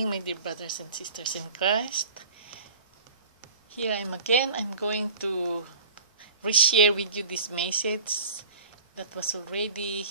morning, my dear brothers and sisters in Christ. Here I am again. I'm going to reshare with you this message that was already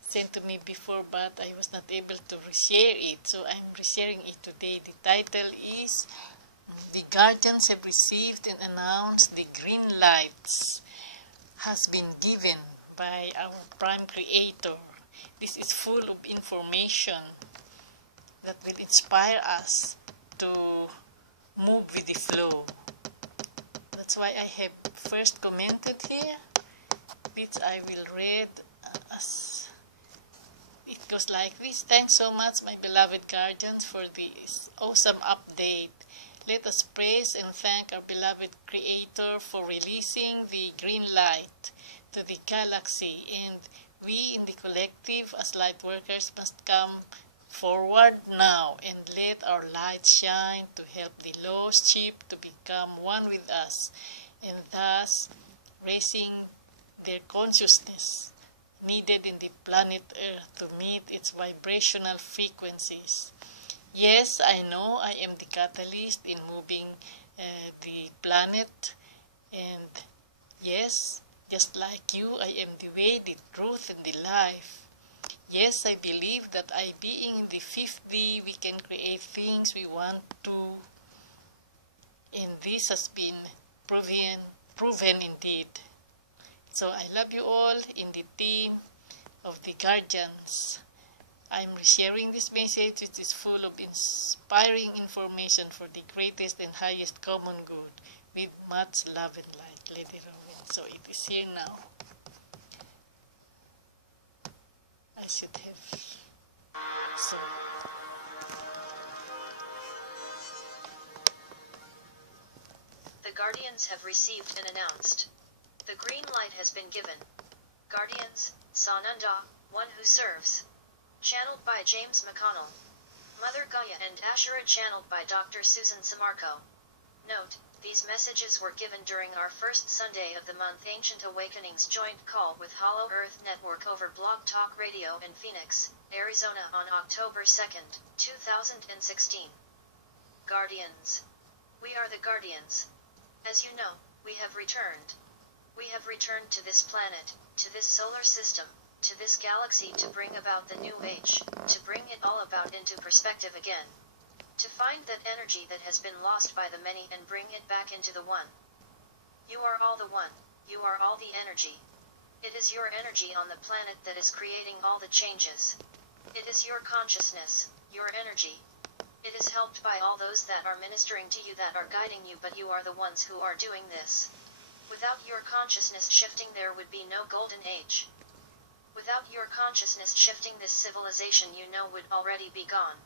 sent to me before, but I was not able to reshare it. So I'm resharing it today. The title is "The Guardians have received and announced the green lights has been given by our Prime Creator." This is full of information that will inspire us to move with the flow. That's why I have first commented here, which I will read as it goes like this. Thanks so much, my beloved guardians, for this awesome update. Let us praise and thank our beloved Creator for releasing the green light to the galaxy, and we in the collective as light workers must come forward now and let our light shine to help the lost sheep to become one with us, and thus raising their consciousness needed in the planet Earth to meet its vibrational frequencies. Yes, I know I am the catalyst in moving the planet, and yes, just like you, I am the way, the truth, and the life. Yes, I believe that being in the fifth day, we can create things we want to, and this has been proven indeed. So I love you all in the team of the Guardians. I'm resharing this message, which is full of inspiring information for the greatest and highest common good, with much love and light. Lady Rowan. So it is here now. I should have. So. The Guardians have received and announced. The green light has been given. Guardians, Sananda, one who serves. Channeled by James McConnell. Mother Gaia and Ashura channeled by Dr. Susan Samarco. Note, these messages were given during our first Sunday of the month Ancient Awakenings joint call with Hollow Earth Network over Blog Talk Radio in Phoenix, Arizona on October 2nd, 2016. Guardians. We are the Guardians. As you know, we have returned. We have returned to this planet, to this solar system, to this galaxy to bring about the new age, to bring it all about into perspective again. To find that energy that has been lost by the many and bring it back into the one. You are all the one, you are all the energy. It is your energy on the planet that is creating all the changes. It is your consciousness, your energy. It is helped by all those that are ministering to you, that are guiding you, but you are the ones who are doing this. Without your consciousness shifting, there would be no golden age. Without your consciousness shifting, this civilization would already be gone.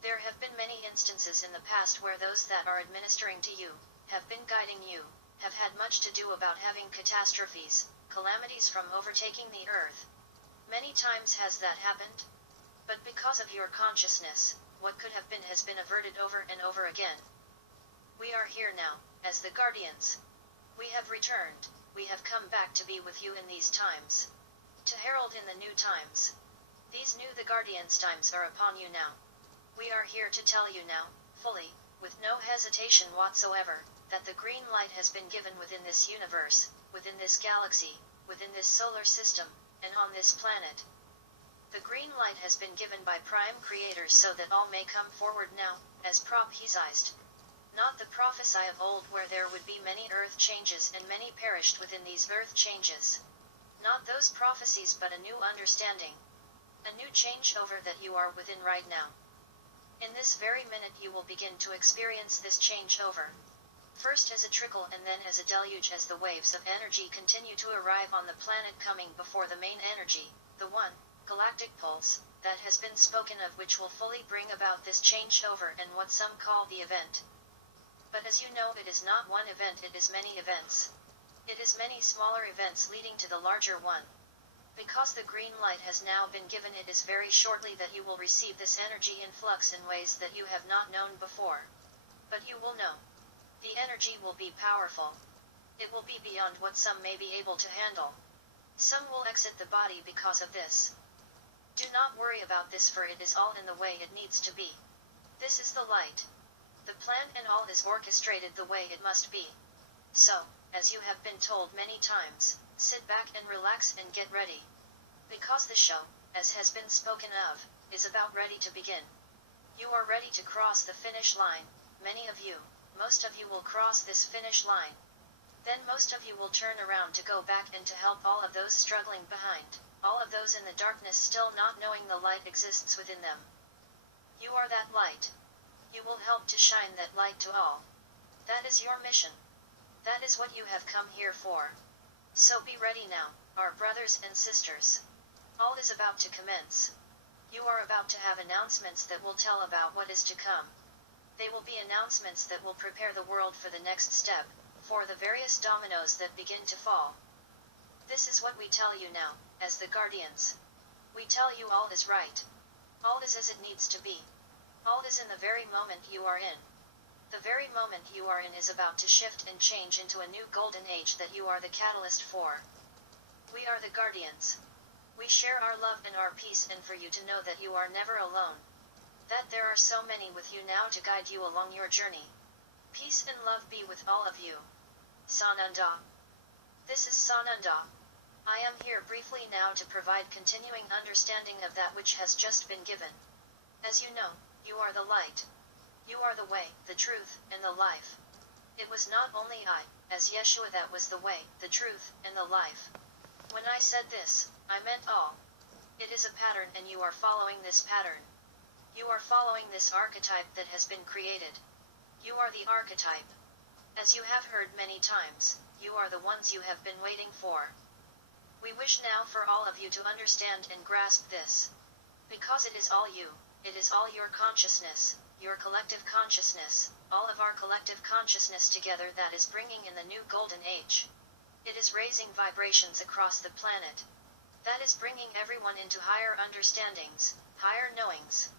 There have been many instances in the past where those that are administering to you, have been guiding you, have had much to do about having catastrophes, calamities from overtaking the earth. Many times has that happened. But because of your consciousness, what could have been has been averted over and over again. We are here now, as the Guardians. We have returned, we have come back to be with you in these times. To herald in the new times. These the Guardians' times are upon you now. We are here to tell you now, fully, with no hesitation whatsoever, that the green light has been given within this universe, within this galaxy, within this solar system, and on this planet. The green light has been given by Prime Creators so that all may come forward now, as prophesied. Not the prophesy of old where there would be many earth changes and many perished within these earth changes. Not those prophecies, but a new understanding. A new changeover that you are within right now. In this very minute you will begin to experience this changeover. First as a trickle and then as a deluge, as the waves of energy continue to arrive on the planet, coming before the main energy, the one, galactic pulse, that has been spoken of, which will fully bring about this changeover and what some call the event. But as you know, it is not one event, it is many events. It is many smaller events leading to the larger one. Because the green light has now been given, it is very shortly that you will receive this energy influx in ways that you have not known before. But you will know. The energy will be powerful. It will be beyond what some may be able to handle. Some will exit the body because of this. Do not worry about this, for it is all in the way it needs to be. This is the light. The plan and all is orchestrated the way it must be. So, as you have been told many times, sit back and relax and get ready. Because the show, as has been spoken of, is about ready to begin. You are ready to cross the finish line. Many of you, most of you will cross this finish line. Then most of you will turn around to go back and to help all of those struggling behind, all of those in the darkness still not knowing the light exists within them. You are that light. You will help to shine that light to all. That is your mission. That is what you have come here for. So be ready now, our brothers and sisters. All is about to commence. You are about to have announcements that will tell about what is to come. They will be announcements that will prepare the world for the next step, for the various dominoes that begin to fall. This is what we tell you now, as the guardians. We tell you all is right. All is as it needs to be. All is in the very moment you are in. The very moment you are in is about to shift and change into a new golden age that you are the catalyst for. We are the guardians. We share our love and our peace, and for you to know that you are never alone. That there are so many with you now to guide you along your journey. Peace and love be with all of you. Sananda. This is Sananda. I am here briefly now to provide continuing understanding of that which has just been given. As you know, you are the light. You are the way, the truth, and the life. It was not only I, as Yeshua, that was the way, the truth, and the life. When I said this, I meant all. It is a pattern, and you are following this pattern. You are following this archetype that has been created. You are the archetype. As you have heard many times, you are the ones you have been waiting for. We wish now for all of you to understand and grasp this. Because it is all you, it is all your consciousness, your collective consciousness, all of our collective consciousness together that is bringing in the new golden age. It is raising vibrations across the planet. That is bringing everyone into higher understandings, higher knowings.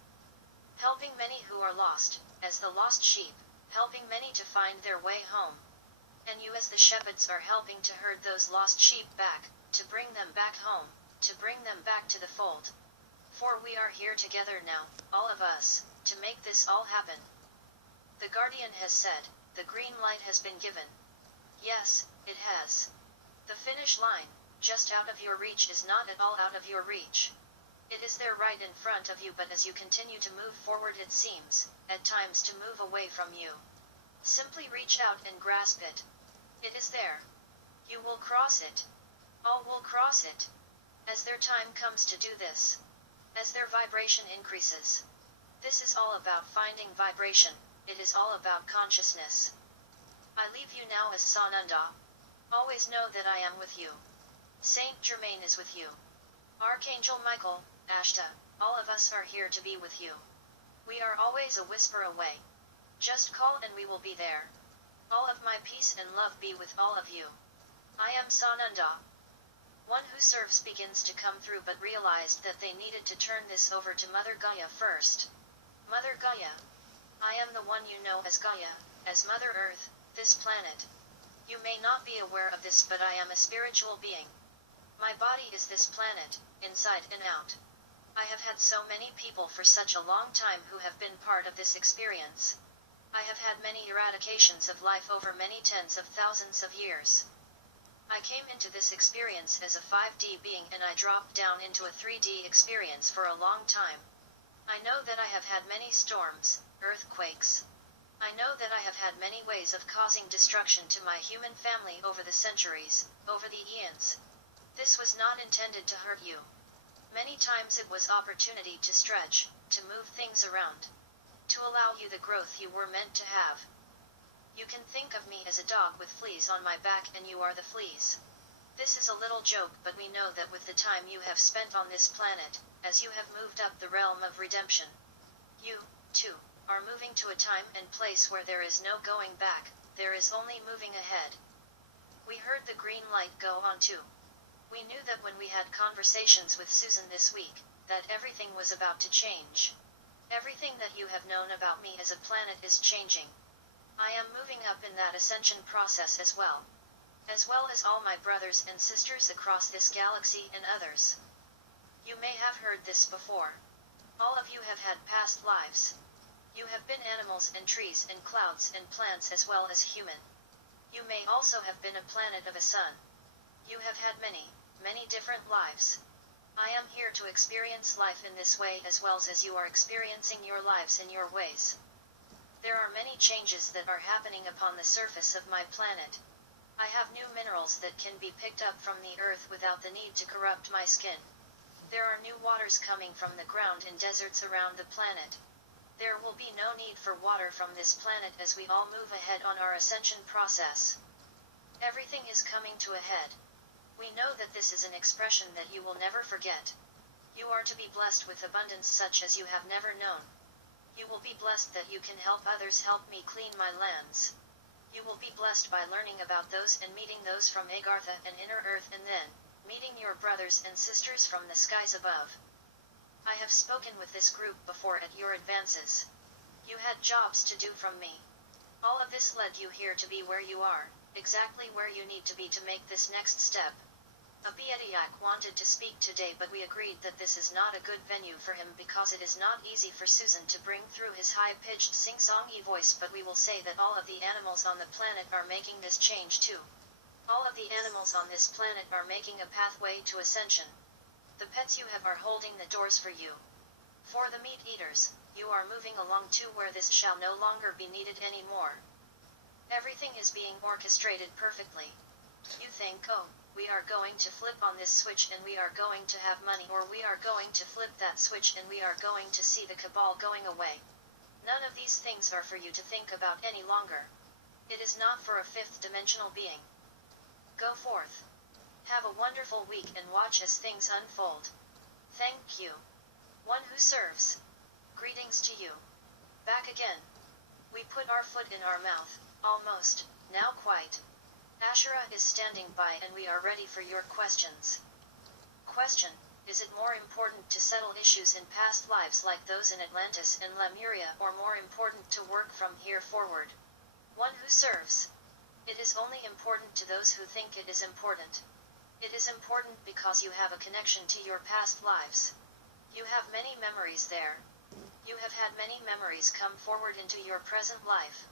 Helping many who are lost, as the lost sheep, helping many to find their way home. And you as the shepherds are helping to herd those lost sheep back, to bring them back home, to bring them back to the fold. For we are here together now, all of us, to make this all happen. The Guardian has said, the green light has been given. Yes, it has. The finish line, just out of your reach, is not at all out of your reach. It is there right in front of you, but as you continue to move forward it seems, at times, to move away from you. Simply reach out and grasp it. It is there. You will cross it. All will cross it. As their time comes to do this. As their vibration increases. This is all about finding vibration. It is all about consciousness. I leave you now as Sananda. Always know that I am with you. Saint Germain is with you. Archangel Michael, Ashta, all of us are here to be with you. We are always a whisper away. Just call and we will be there. All of my peace and love be with all of you. I am Sananda. One who serves begins to come through, but realized that they needed to turn this over to Mother Gaia first. Mother Gaia. I am the one you know as Gaia, as Mother Earth, this planet. You may not be aware of this, but I am a spiritual being. My body is this planet, inside and out. I have had so many people for such a long time who have been part of this experience. I have had many eradications of life over many tens of thousands of years. I came into this experience as a 5D being, and I dropped down into a 3D experience for a long time. I know that I have had many storms, earthquakes. I know that I have had many ways of causing destruction to my human family over the centuries, over the eons. This was not intended to hurt you. Many times it was opportunity to stretch, to move things around, to allow you the growth you were meant to have. You can think of me as a dog with fleas on my back, and you are the fleas. This is a little joke, but we know that with the time you have spent on this planet, as you have moved up the realm of redemption, you, too, are moving to a time and place where there is no going back, there is only moving ahead. We heard the green light go on too. We knew that when we had conversations with Susan this week, that everything was about to change. Everything that you have known about me as a planet is changing. I am moving up in that ascension process as well as all my brothers and sisters across this galaxy and others. You may have heard this before. All of you have had past lives. You have been animals and trees and clouds and plants as well as human. You may also have been a planet of a sun. You have had many, many different lives. I am here to experience life in this way as well as you are experiencing your lives in your ways. There are many changes that are happening upon the surface of my planet. I have new minerals that can be picked up from the earth without the need to corrupt my skin. There are new waters coming from the ground in deserts around the planet. There will be no need for water from this planet as we all move ahead on our ascension process. Everything is coming to a head. We know that this is an expression that you will never forget. You are to be blessed with abundance such as you have never known. You will be blessed that you can help others help me clean my lands. You will be blessed by learning about those and meeting those from Agartha and Inner Earth and then meeting your brothers and sisters from the skies above. I have spoken with this group before at your advances. You had jobs to do from me. All of this led you here to be where you are, exactly where you need to be to make this next step. Abietiak wanted to speak today but we agreed that this is not a good venue for him because it is not easy for Susan to bring through his high-pitched sing-songy voice, but we will say that all of the animals on the planet are making this change too. All of the animals on this planet are making a pathway to ascension. The pets you have are holding the doors for you. For the meat eaters, you are moving along to where this shall no longer be needed anymore. Everything is being orchestrated perfectly. You think, oh, we are going to flip on this switch and we are going to have money, or we are going to flip that switch and we are going to see the cabal going away. None of these things are for you to think about any longer. It is not for a fifth-dimensional being. Go forth. Have a wonderful week and watch as things unfold. Thank you. One who serves. Greetings to you. Back again. We put our foot in our mouth, almost, now quite. Asherah is standing by and we are ready for your questions. Question: is it more important to settle issues in past lives like those in Atlantis and Lemuria, or more important to work from here forward? One who serves. It is only important to those who think it is important. It is important because you have a connection to your past lives. You have many memories there. You have had many memories come forward into your present life.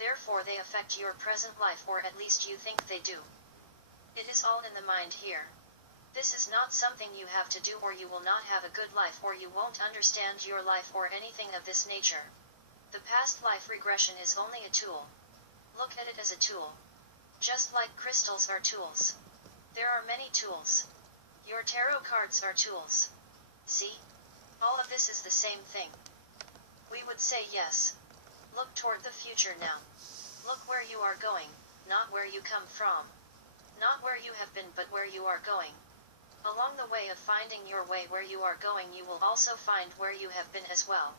Therefore they affect your present life, or at least you think they do. It is all in the mind here. This is not something you have to do or you will not have a good life, or you won't understand your life or anything of this nature. The past life regression is only a tool. Look at it as a tool. Just like crystals are tools. There are many tools. Your tarot cards are tools. See? All of this is the same thing. We would say yes. Look toward the future now. Look where you are going, not where you come from. Not where you have been, but where you are going. Along the way of finding your way where you are going, you will also find where you have been as well.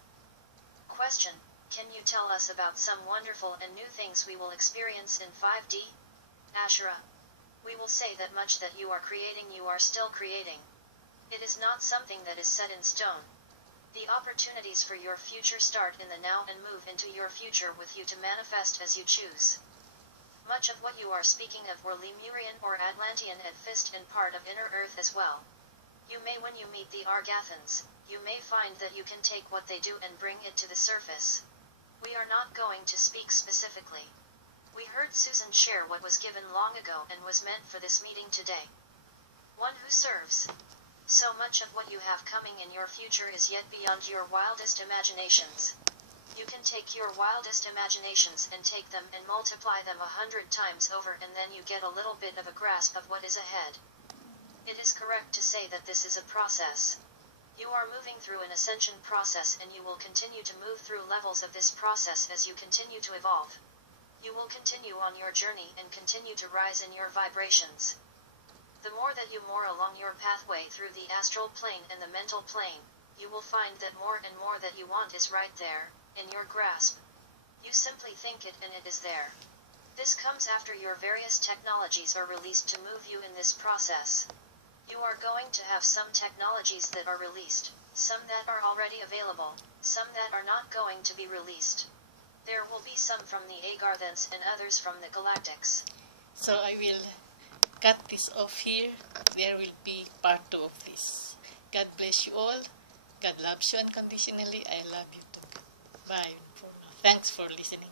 Question: can you tell us about some wonderful and new things we will experience in 5D? Asherah. We will say that much that you are creating, you are still creating. It is not something that is set in stone. The opportunities for your future start in the now and move into your future with you to manifest as you choose. Much of what you are speaking of were Lemurian or Atlantean at Fist and part of Inner Earth as well. You may, when you meet the Argathans, you may find that you can take what they do and bring it to the surface. We are not going to speak specifically. We heard Susan share what was given long ago and was meant for this meeting today. One who serves. So much of what you have coming in your future is yet beyond your wildest imaginations. You can take your wildest imaginations and take them and multiply them 100 times over, and then you get a little bit of a grasp of what is ahead. It is correct to say that this is a process. You are moving through an ascension process, and you will continue to move through levels of this process as you continue to evolve. You will continue on your journey and continue to rise in your vibrations. The more that you more along your pathway through the astral plane and the mental plane, you will find that more and more that you want is right there, in your grasp. You simply think it and it is there. This comes after your various technologies are released to move you in this process. You are going to have some technologies that are released, some that are already available, some that are not going to be released. There will be some from the Agarthans and others from the Galactics. So I will cut this off here. There will be part 2 of this. God bless you all. God loves you unconditionally. I love you too. Bye. Thanks for listening.